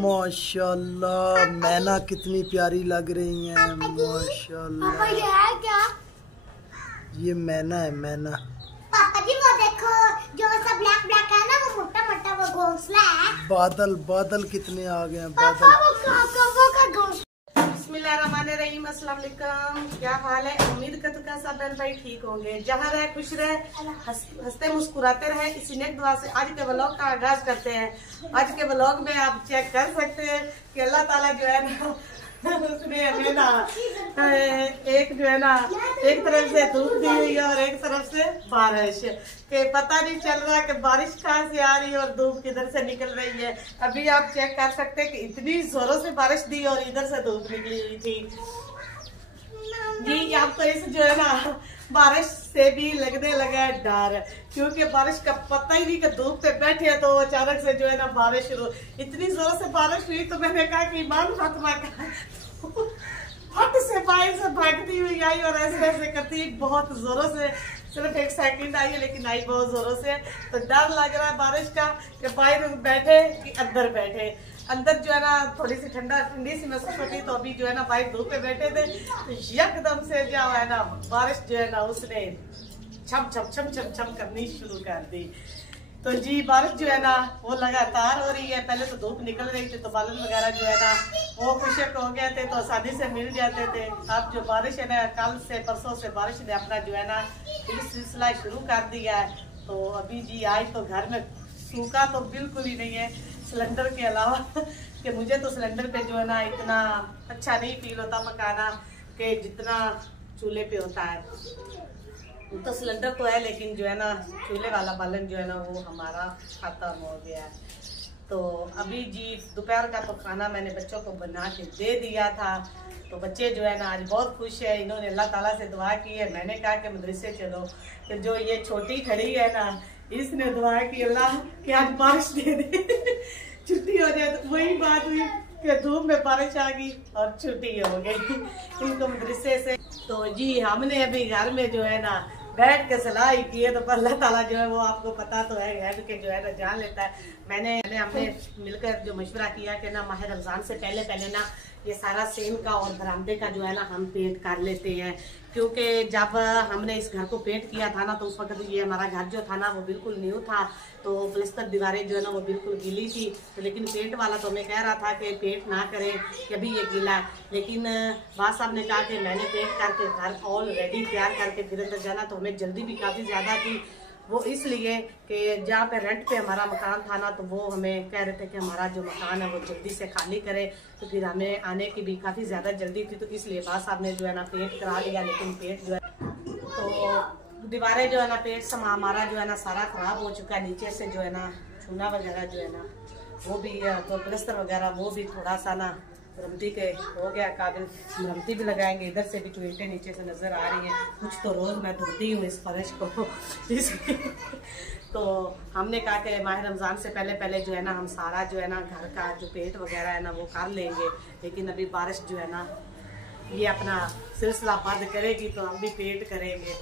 माशाल्लाह मैना कितनी प्यारी लग रही हैं। माशाल्लाह पापा ये है क्या? ये मैना है, मैना। पापा जी वो देखो जो सब ब्लैक ब्लैक है ना, वो मोटा मोटा वो घोंसला है। बादल बादल कितने आ गए हैं, पापा बादल। वो कौवा का घोंसला। बिस्मिल्लाहिर्रहमानिर्रहीम, अस्सलाम वालेकुम। क्या हाल है? उम्मीद करते हैं सब बहन भाई ठीक होंगे। जहाँ रहे खुश रहे, हंसते मुस्कुराते रहे, इसी नेक दुआ से आज के व्लॉग का आगाज करते हैं। आज के व्लॉग में आप चेक कर सकते हैं कि अल्लाह ताला जो है ना उसने हमें ना एक जो है ना एक तरफ से धूप दी हुई है और एक तरफ से बारिश के पता नहीं चल रहा कि बारिश कहाँ से आ रही है और धूप किधर से निकल रही है। अभी आप चेक कर सकते हैं कि इतनी जोरों से बारिश दी और इधर से धूप निकली हुई थी जी। आपको इस जो है ना बारिश से भी लगने लगा है डर, क्योंकि बारिश का पता ही नहीं कि धूप पे बैठे तो अचानक से जो है ना बारिश शुरू। इतनी जोर से बारिश हुई तो मैंने कहा कि ईमान फातिमा का फट से बाइक से भागती हुई आई और ऐसे ऐसे करती बहुत जोरों से। सिर्फ एक सेकंड आई है लेकिन आई बहुत जोरों से। तो डर लग रहा है बारिश का कि बाहर बैठे कि अंदर बैठे। अंदर जो है ना थोड़ी सी ठंडी सी महसूस होती, तो अभी जो है ना बाइक धूप पे बैठे थे तो यकदम से जो है ना बारिश जो है ना उसने छम छम छम छम छम करनी शुरू कर दी। तो जी बारिश जो है ना वो लगातार हो रही है। पहले तो धूप निकल रही थी तो बादल वगैरह जो है ना वो खुशक हो गए थे तो आसानी से मिल जाते थे। अब जो बारिश है ना कल से परसों से बारिश ने अपना जो है ना सिलसिला शुरू कर दिया है। तो अभी जी आज तो घर में सूखा तो बिल्कुल ही नहीं है सिलेंडर के अलावा कि मुझे तो सिलेंडर पे जो है ना इतना अच्छा नहीं फील होता पकाना कि जितना चूल्हे पे होता है। तो सिलेंडर तो है लेकिन जो है ना चूल्हे वाला बालन जो है ना वो हमारा खत्म हो गया है। तो अभी जी दोपहर का तो खाना मैंने बच्चों को बना के दे दिया था। तो बच्चे जो है ना आज बहुत खुश है। इन्होंने अल्लाह ताला से दुआ की है। मैंने कहा कि मदरसे चलो, कि जो ये छोटी खड़ी है ना इसने दुआ की अल्लाह कि आज बारिश दे दे छुट्टी हो जाए। तो वही बात हुई कि धूप में बारिश आ गई और छुट्टी हो गई इनको मदरसे से। तो जी हमने अभी घर में जो है ना बैठ के सलाह ही की है। तो अल्लाह ताला जो है वो आपको पता तो है कि जो है ना जान लेता है। हमने मिलकर जो मशवरा किया कि ना माह रमजान से पहले ना ये सारा सेम का और बरामदे का जो है ना हम पेंट कर लेते हैं, क्योंकि जब हमने इस घर को पेंट किया था ना तो उस वक्त ये हमारा घर जो था ना वो बिल्कुल न्यू था। तो प्लास्टर दीवारें जो है ना वो बिल्कुल गीली थी। तो लेकिन पेंट वाला तो हमें कह रहा था कि पेंट ना करें कि अभी ये गीला है, लेकिन बात साहब ने कहा कि मैंने पेंट करके घर ऑलरेडी तैयार करके फिर अंदर जाना। तो हमें जल्दी भी काफ़ी ज़्यादा थी, वो इसलिए कि जहाँ पे रेंट पे हमारा मकान था ना तो वो हमें कह रहे थे कि हमारा जो मकान है वो जल्दी से खाली करें। तो फिर हमें आने की भी काफ़ी ज़्यादा जल्दी थी, तो इसलिए बात साहब ने जो है ना पेंट करा लिया। लेकिन पेंट जो है तो दीवारें जो है ना पेंट से हमारा जो है ना सारा ख़राब हो चुका है। नीचे से जो है ना चूना वगैरह जो है ना वो भी तो प्लास्टर वगैरह वो भी थोड़ा सा ना मरम्मती के हो गया काबिल। मरम्मती भी लगाएंगे। इधर से भी जो ईंटें नीचे से नज़र आ रही हैं, कुछ तो रोज़ मैं धोती हूँ इस फर्श को तो हमने कहा कि माह रमज़ान से पहले जो है ना हम सारा जो है ना घर का जो पेंट वगैरह है ना वो कर लेंगे। लेकिन अभी बारिश जो है ना ये अपना सिलसिला बंद करेगी तो हम भी पेंट करेंगे।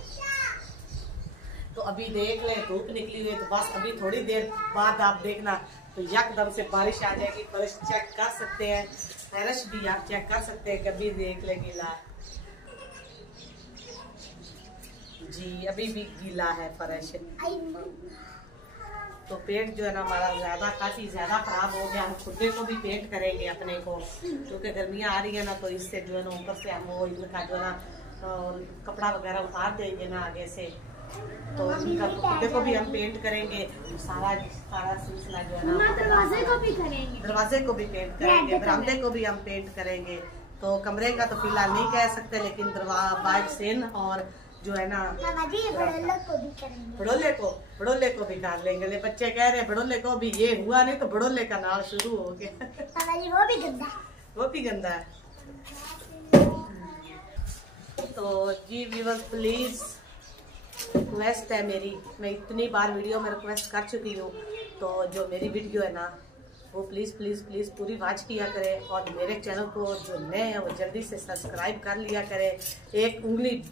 तो अभी देख लें धूप निकली हुई है तो बस अभी थोड़ी देर बाद आप देखना तो यकदम से बारिश आ जाएगी। फर्श चेक कर सकते हैं, फर्श भी आप चेक कर सकते हैं, कभी देख ले गीला जी, अभी भी गीला है फर्श। तो पेंट जो है ना हमारा काफी ज्यादा खराब हो गया। हम खुदे को भी पेंट करेंगे अपने को, क्योंकि गर्मियाँ आ रही है ना तो इससे जो है ना ऊपर से हम वो इनका जो है ना कपड़ा वगैरह उतार देंगे ना आगे से। तो इनका खुदे को भी हम पेंट करेंगे। सारा सिलसिला जो है ना दरवाजे को भी करेंगे, दरवाजे को भी पेंट करेंगे, बरामदे को भी हम पेंट करेंगे। तो कमरे का तो फिलहाल नहीं कह सकते, लेकिन बाइक सेन और जो है ना बड़ोले को भी कर लेंगे। ले बच्चे कह रहे बड़ोले को भी, ये हुआ नहीं तो बड़ोले का नाम शुरू हो गया वो भी गंदा है। तो जी व्यूअर्स प्लीज रिक्वेस्ट है मेरी, मैं इतनी बार वीडियो में रिक्वेस्ट कर चुकी हूँ, तो जो मेरी वीडियो है ना वो प्लीज़ प्लीज़ प्लीज़ पूरी वॉच किया करें। और मेरे चैनल को जो नए हैं वो जल्दी से सब्सक्राइब कर लिया करें। एक उंगली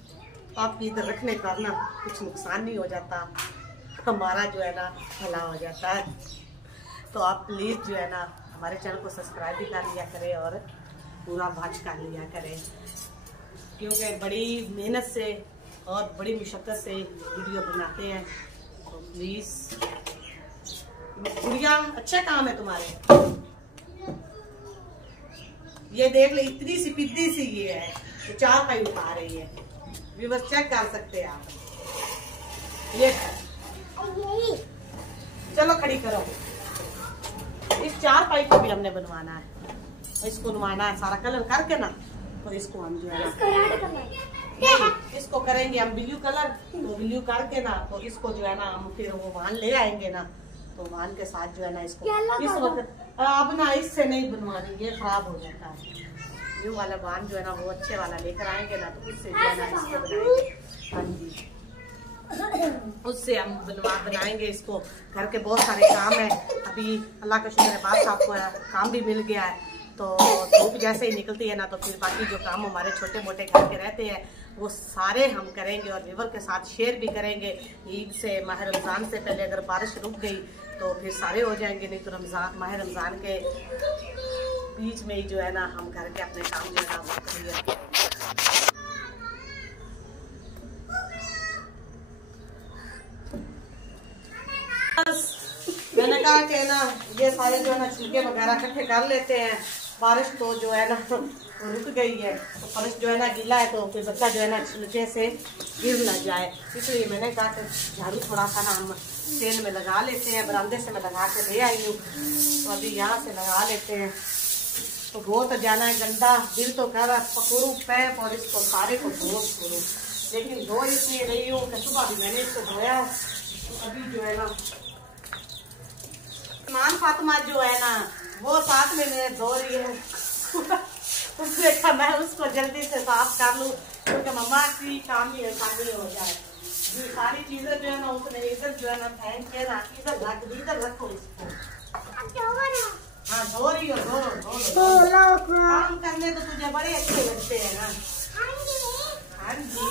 आपकी इधर रखने पर ना कुछ नुकसान नहीं हो जाता, हमारा जो है ना भला हो जाता है। तो आप प्लीज़ जो है ना हमारे चैनल को सब्सक्राइब भी कर लिया करें और पूरा वॉच कर लिया करें, क्योंकि बड़ी मेहनत से और बड़ी मुशक्क़त से वीडियो बनाते हैं। तो प्लीज़ गुड़िया, अच्छा काम है तुम्हारे। ये देख ले, इतनी सी पिद्दी सी ये है, तो 4 पाई उठा रही है। व्यूअर्स चेक कर सकते हैं आप। ये चलो खड़ी करो। इस 4 पाई को भी हमने बनवाना है, इसको बनवाना है सारा कलर करके ना, और इसको हम जो है इसको करेंगे हम ब्लू कलर। तो ब्लू करके ना, तो इसको जो है ना हम फिर वो वान ले आएंगे ना, तो वान के साथ जो है ना इसको इस वक्त अब ना इससे नहीं बनवानी, ये खराब हो जाता है। न्यू वाला वान जो है ना वो अच्छे वाला लेकर आएंगे ना, तो उससे जो है ना इसको बनाएंगे। हाँ जी, उससे हम बनाएंगे इसको। घर के बहुत सारे काम है, अभी अल्लाह का शुक्र है बात आपको काम भी मिल गया है। तो धूप जैसे ही निकलती है ना, तो फिर बाकी जो काम हमारे छोटे मोटे घर के रहते हैं वो सारे हम करेंगे और व्यूअर के साथ शेयर भी करेंगे। ईद से माह रमज़ान से पहले अगर बारिश रुक गई तो फिर सारे हो जाएंगे, नहीं तो माह रमज़ान के बीच में ही जो है ना हम घर के अपने काम जो है ना वो करेंगे। मैंने कहा कि ना ये सारे जो है ना छिलके वगैरह इकट्ठे कर लेते हैं। बारिश तो जो है ना रुक गई है, तो फर्श जो है ना गीला है, तो फिर बच्चा जो है ना छिलके से गिर न जाए, इसलिए मैंने कहा कि झाड़ू थोड़ा सा ना हम तेल में लगा लेते हैं। बरामदे से मैं लगा के ले आई हूँ, तो अभी यहाँ से लगा लेते हैं। तो बहुत जाना है गंदा, दिल तो कह रहा पकड़ू पैप और इसको सारे को धो छोड़ू, लेकिन धो इसलिए रही हूँ कि सुबह भी मैंने इसको धोया। अभी जो है ना ईमान फातिमा जो है ना वो साथ में मेरे धो रही है। उसने कहा मैं उसको जल्दी से साफ कर लूँ, क्योंकि मम्मा की काम ही शामिल हो जाए। सारी चीजें जो है ना उसने इधर जो है ना फेंक के ना इधर रखो इसको। हाँ धो रही हो, धो काम करने तो तुझे बड़े अच्छे लगते हैं ना। हाँ जी,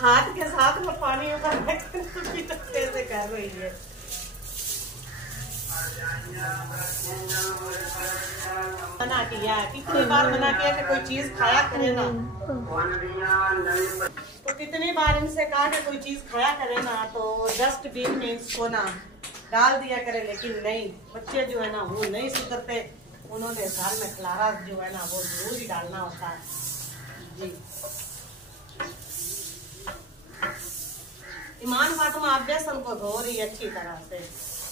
हाथ के साथ में पानी उतर कैसे कर रही है। मना किया कितनी बार मना किया कि कोई चीज खाया करे ना, तो कितनी बार इनसे कहा कि कोई चीज खाया करे ना, तो डस्टबिन में इसको ना डाल दिया करे, लेकिन नहीं, बच्चे जो है ना वो नहीं सुधरते। उन्होंने घर में खलारा जो है ना वो जरूर ही डालना होता है जी। ईमान फातिमा आप बेसन को धो रही है अच्छी तरह से।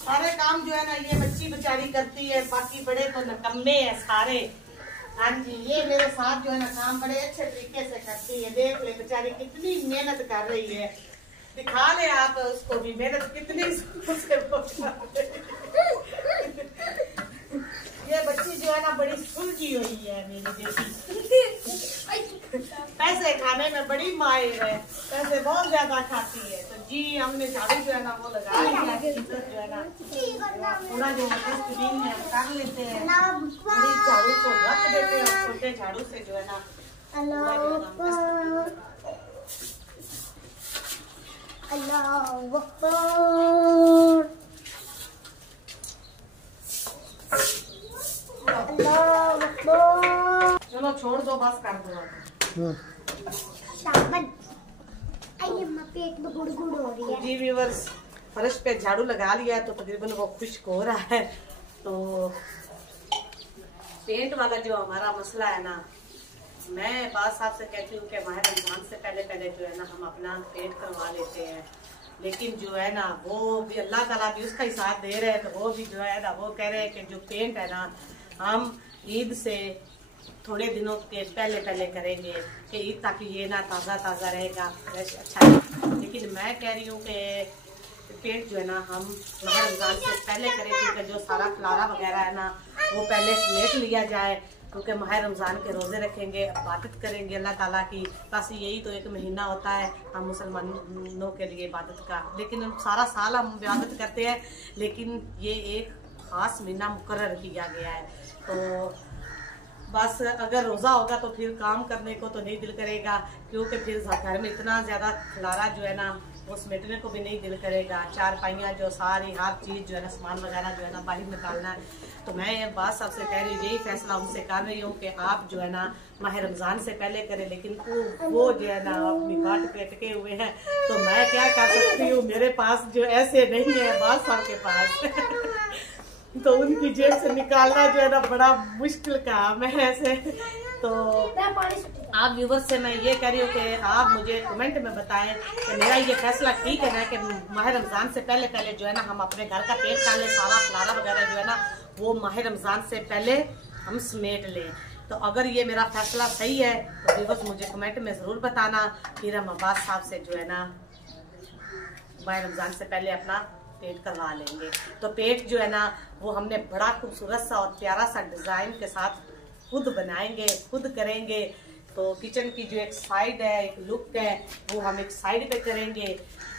सारे काम जो है ना ये बच्ची बेचारी करती है, बाकी बड़े तो नकम्मे है सारे। हाँ जी, ये मेरे साथ जो है ना काम बड़े अच्छे तरीके से करती है। देख ले बेचारी कितनी मेहनत कर रही है, दिखा ले आप उसको भी मेहनत कितनी ये बच्ची जो है ना बड़ी सुलझी हुई है मेरी बेटी। पैसे खाने में बड़ी माहिर है, पैसे बहुत ज्यादा खाती है। तो जी हमने झाड़ू जो है ना वो लगा लिया जो है ना पूरा जो डस्टबिन में कर लेते हैं, बड़ी झाड़ू को रख देते हैं, छोटे झाड़ू से जो है ना चलो छोड़ दो, बस कर दो। पेट में गुड़गुड़ हो रही है जी व्यूअर्स, फर्श पे झाड़ू लगा लिया है तो तकरीबन वो खुश्क हो रहा है। तो पेंट वाला जो हमारा मसला है ना, मैं बात साहब से कहती हूँ कि माह रमजान से पहले जो है ना हम अपना पेंट करवा लेते हैं, लेकिन जो है ना वो भी अल्लाह ताला भी उसका ही साथ दे रहे हैं। तो वो भी जो है ना वो कह रहे हैं कि जो पेंट है ना हम ईद से थोड़े दिनों के पहले करेंगे कि ईद ताकि ये ना ताज़ा रहेगा, फ्रेश अच्छा है। लेकिन मैं कह रही हूँ कि पेंट जो है ना हम माह रमजान से पहले करें, क्योंकि जो सारा खलारा वगैरह है ना वो पहले समेट लिया जाए, क्योंकि माह रमजान के रोज़े रखेंगे, इबादत करेंगे अल्लाह ताला की। बस यही तो एक महीना होता है हम मुसलमानों के लिए इबादत का, लेकिन सारा साल हम इबादत करते हैं, लेकिन ये एक ख़ास महीना मुकर्रर किया गया है। तो बस अगर रोज़ा होगा तो फिर काम करने को तो नहीं दिल करेगा, क्योंकि फिर घर में इतना ज़्यादा खलारा जो है ना वो समेटने को भी नहीं दिल करेगा। चार पाइयाँ जो सारी हर चीज़ जो है ना, सामान वगैरह जो है ना बाहर निकालना है। तो मैं ये बात सबसे कह रही हूँ, यही फैसला उनसे कर रही हूँ कि आप जो है ना माह रमज़ान से पहले करें। लेकिन वो जो है ना अपनी बाट पे अटके हुए हैं, तो मैं क्या कर सकती हूँ, मेरे पास जो ऐसे नहीं है बात साहब के पास तो उनकी जेब से निकालना जो है ना बड़ा मुश्किल काम है ऐसे। तो आप व्यूवर्स से मैं ये कह रही हूँ कि आप मुझे कमेंट में बताएं कि मेरा ये फैसला ठीक है ना कि माह रमज़ान से पहले पहले जो है ना हम अपने घर का पेट कर लें, सारा खलारा वगैरह जो है ना वो माह रमज़ान से पहले हम समेट लें। तो अगर ये मेरा फैसला सही है तो व्यूवर्स मुझे कमेंट में ज़रूर बताना। फिर हम अब्बास साहब से जो है ना माह रमज़ान से पहले अपना पेट करवा लेंगे। तो पेट जो है ना वो हमने बड़ा खूबसूरत सा और प्यारा सा डिज़ाइन के साथ खुद बनाएंगे, खुद करेंगे। तो किचन की जो एक साइड है, एक लुक है, वो हम एक साइड पे करेंगे।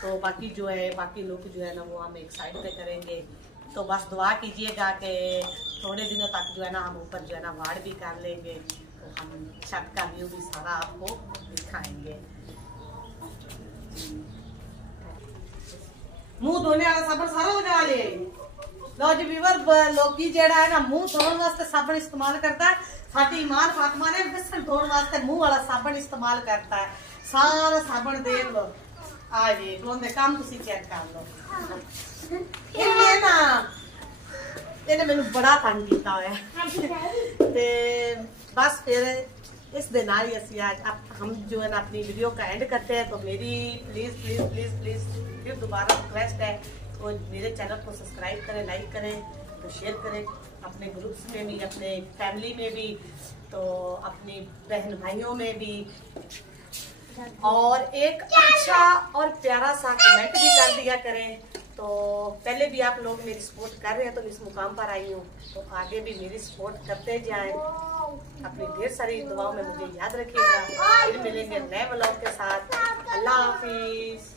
तो बाकी जो है बाकी लुक जो है ना वो हम एक साइड पे करेंगे। तो बस दुआ कीजिएगा कि थोड़े दिनों तक जो है ना हम ऊपर जो है ना वार्ड भी कर लेंगे। तो हम छत का व्यू भी सारा आपको दिखाएंगे। मुंह धोने वाला साबुन सारा लगा ले लो जी व्यूअर। लोग जेड़ा है ना मुंह धोने वास्ते साबुन इस्तेमाल करता है। साडी ईमान फातिमा ने बेसन धोने वास्ते मुंह वाला साबुन इस्तेमाल करता है। सारा साबुन देख लो, आ देख लो, काम तुसी चेक कर लो। ये ना ਇਹਨੇ ਮੈਨੂੰ बड़ा तंग किया है। ते बस फिर इस दिन ही असि आज हम जो है ना अपनी वीडियो का एंड करते हैं। तो मेरी प्लीज प्लीज प्लीज प्लीज फिर दोबारा रिक्वेस्ट है, तो मेरे चैनल को सब्सक्राइब करें, लाइक करें, तो शेयर करें अपने ग्रुप्स में भी, अपने फैमिली में भी, तो अपनी बहन भाइयों में भी, और एक अच्छा और प्यारा सा कमेंट भी कर दिया करें। तो पहले भी आप लोग मेरी सपोर्ट कर रहे हैं तो इस मुकाम पर आई हूँ, तो आगे भी मेरी सपोर्ट करते जाएं। अपनी ढेर सारी दुआओं में मुझे याद रखिएगा। फिर मिलेंगे नए व्लॉग के साथ। अल्लाह हाफिज।